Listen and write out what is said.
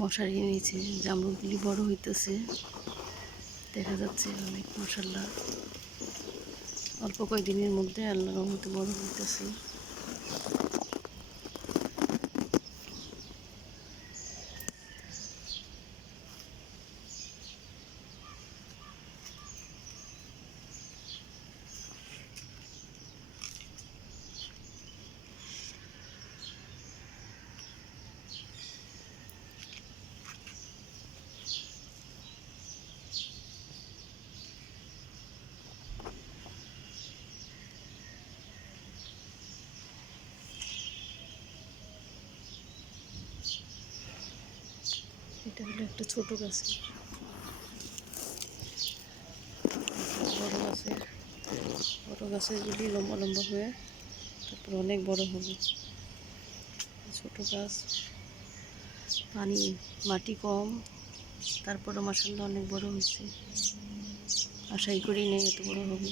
মশারি নিয়েছে, জামরুলগুলি বড় হইতেছে। দেখা যাচ্ছে অনেক মশাল্লা অল্প কয়েকদিনের মধ্যে আল্লাহ মতো বড় হইতেছে। এটা হলো একটা ছোট গাছ বড় গাছের, বড় গাছেরগুলি লম্বা লম্বা হয়ে তারপর অনেক বড় হবে। ছোট গাছ, পানি, মাটি কম, তারপরও মাসাল্লাহ অনেক বড় হয়েছে। আশাই করি নেই এত বড় হবে।